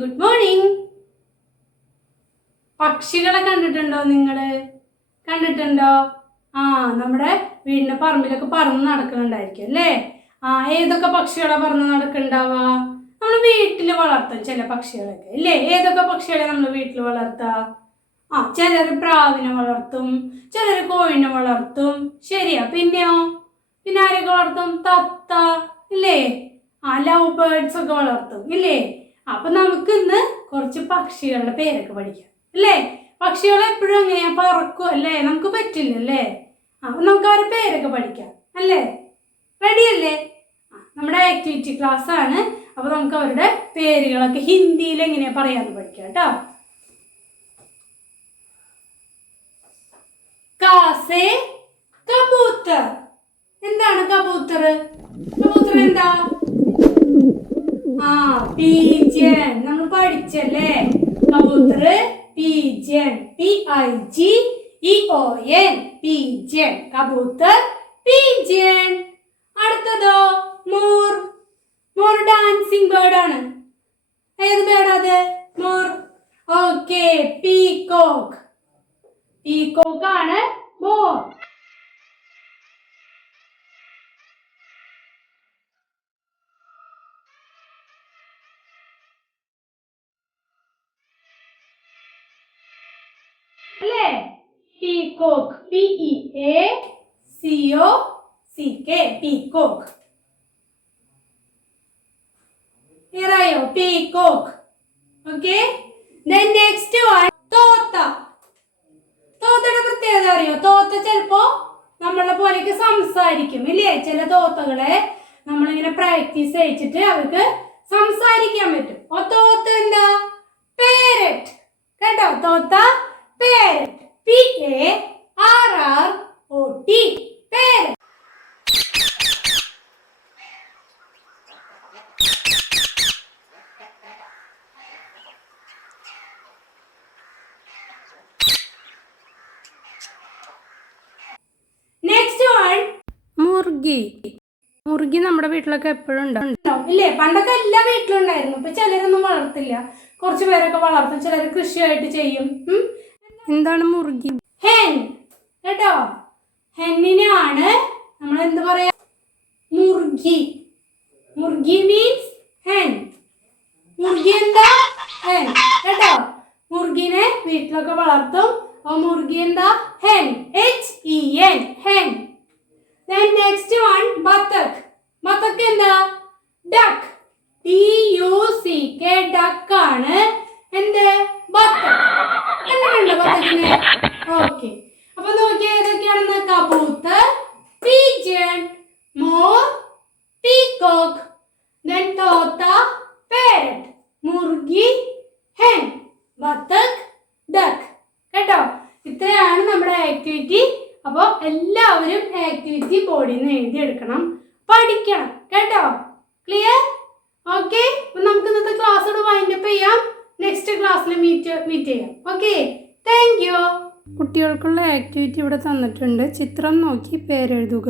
Good morning. പക്ഷികളെ കണ്ടിട്ടുണ്ടോ നിങ്ങള്? കണ്ടിട്ടുണ്ടോ? നമ്മുടെ വീടിന്റെ പറമ്പിലൊക്കെ പറന്ന് നടക്കുന്നുണ്ടായിരിക്കും അല്ലേ? ഏതൊക്കെ പക്ഷികളെ പറന്ന് നടക്കുന്നുണ്ടാവാ? നമ്മൾ വീട്ടിൽ വളർത്തും ചില പക്ഷികളൊക്കെ അല്ലേ? ഏതൊക്കെ പക്ഷികളെ നമ്മൾ വീട്ടിൽ വളർത്താം? ചിലർ പ്രാവിനെ വളർത്തും, ചിലർ കോഴിനെ വളർത്തും. ശരിയാ. പിന്നെയോ? പിന്നെ ആരൊക്കെ വളർത്തും? തത്ത ഇല്ലേ? ലവ് ബേർഡ്സ് ഒക്കെ വളർത്തും ഇല്ലേ? അപ്പൊ നമുക്ക് ഇന്ന് കുറച്ച് പക്ഷികളുടെ പേരൊക്കെ പഠിക്കാം അല്ലേ? പക്ഷികൾ എപ്പോഴും എങ്ങനെയാ പറക്കും അല്ലേ? നമുക്ക് പറ്റില്ലല്ലേ? അപ്പൊ നമുക്ക് അവരുടെ പേരൊക്കെ പഠിക്കാം അല്ലേ? റെഡി അല്ലേ? നമ്മുടെ ആക്ടിവിറ്റി ക്ലാസ് ആണ്. അപ്പൊ നമുക്ക് അവരുടെ പേരുകളൊക്കെ ഹിന്ദിയിൽ എങ്ങനെയാ പറയാന്ന് പഠിക്കാം കേട്ടോ. കാസേ കബൂത്തർ. എന്താണ് കബൂത്തർ? കബൂത്തർ എന്താ? പീജിയൻ. നമ്മൾ പഠിച്ചല്ലേ കബൂത്തർ? പീജിയൻ. PIGEON. പീജിയൻ. കബൂത്തർ പീജിയൻ. അടുത്തതോ മോർ. മോർ ഡാൻസിങ് ബേർഡ് ആണ്. ഏത് ബേർഡ് അത്? മോർ. Okay, peacock. പീകോക്ക് ആണ് മോർ. അല്ലേ? പീകോക്ക്. PEACOCK. പീകോക്ക്. അറിയോ? Peacock. Okay. Then next one, തോത്ത. തോത്തയുടെ പ്രത്യേകത അറിയോ? തോത്ത ചിലപ്പോ നമ്മളെ പോലെയൊക്കെ സംസാരിക്കും ഇല്ലേ? ചില തോത്തകളെ നമ്മളിങ്ങനെ പ്രാക്ടീസ് ചെയ്യിച്ചിട്ട് അവർക്ക് സംസാരിക്കാൻ പറ്റും. തോത്ത എന്താ? പേരറ്റ്. കേട്ടോ? തോത്ത parrot. PARROT. Parrot. Next one, മുർഗി. മുർഗി നമ്മുടെ വീട്ടിലൊക്കെ എപ്പോഴും ഉണ്ടാവും ഇല്ലേ? പണ്ടൊക്കെ എല്ലാ വീട്ടിലും ഉണ്ടായിരുന്നു. ഇപ്പൊ ചിലരൊന്നും വളർത്തില്ല. കുറച്ചു പേരൊക്കെ വളർത്തും, ചിലർ കൃഷിയായിട്ട് ചെയ്യും. എന്താണ് മുർഗി? ഹെൻ. കേട്ടോ? ഹെന്നിനാണ് നമ്മൾ എന്ത് പറയാ? മുർഗി. മുർഗി മീൻസ് ഹെൻ. മുർഗി എന്താ? ഹെൻ. കേട്ടോ? മുർഗിനെ വീട്ടിലൊക്കെ വളർത്തും. മുർഗി എന്താ? Hen. HEN. Hen. Then next one, ബത്തക്. ബത്തക് എന്താ? ഡക്ക്. DUCK. ഡക്ക് ആണ് എന്ത്? ബത്തക്. കണ്ടിട്ടുണ്ടോ ബത്തക്കിനെ? ഓക്കെ. അപ്പൊ നോക്കിയാ ഏതൊക്കെയാണെന്ന്? കബൂത്തർ, പീജിയൻ, മോർ, പീകോക്ക്, then തോത്ത, പാരറ്റ്, മുർഗി, ഹെൻ, ബത്തക്, ഡക്ക്. കേട്ടോ? ഇത്രയാണ് നമ്മുടെ ആക്ടിവിറ്റി. അപ്പോൾ എല്ലാവരും ആക്ടിവിറ്റി ബോർഡിൽ നിന്ന് എഴുതിയെടുക്കണം, പഠിക്കണം. കേട്ടോ? ക്ലിയർ? ഓക്കെ. അപ്പൊ നമുക്ക് ഇന്നത്തെ ക്ലാസ്സോട് വൈൻഡപ്പ് ചെയ്യാം. നെക്സ്റ്റ് ക്ലാസ്സിൽ മീറ്റ് ചെയ്യാം. Okay, thank you. കുട്ടികൾക്കുള്ള ആക്ടിവിറ്റി ഇവിടെ തന്നിട്ടുണ്ട്. ചിത്രം നോക്കി പേരെഴുതുക.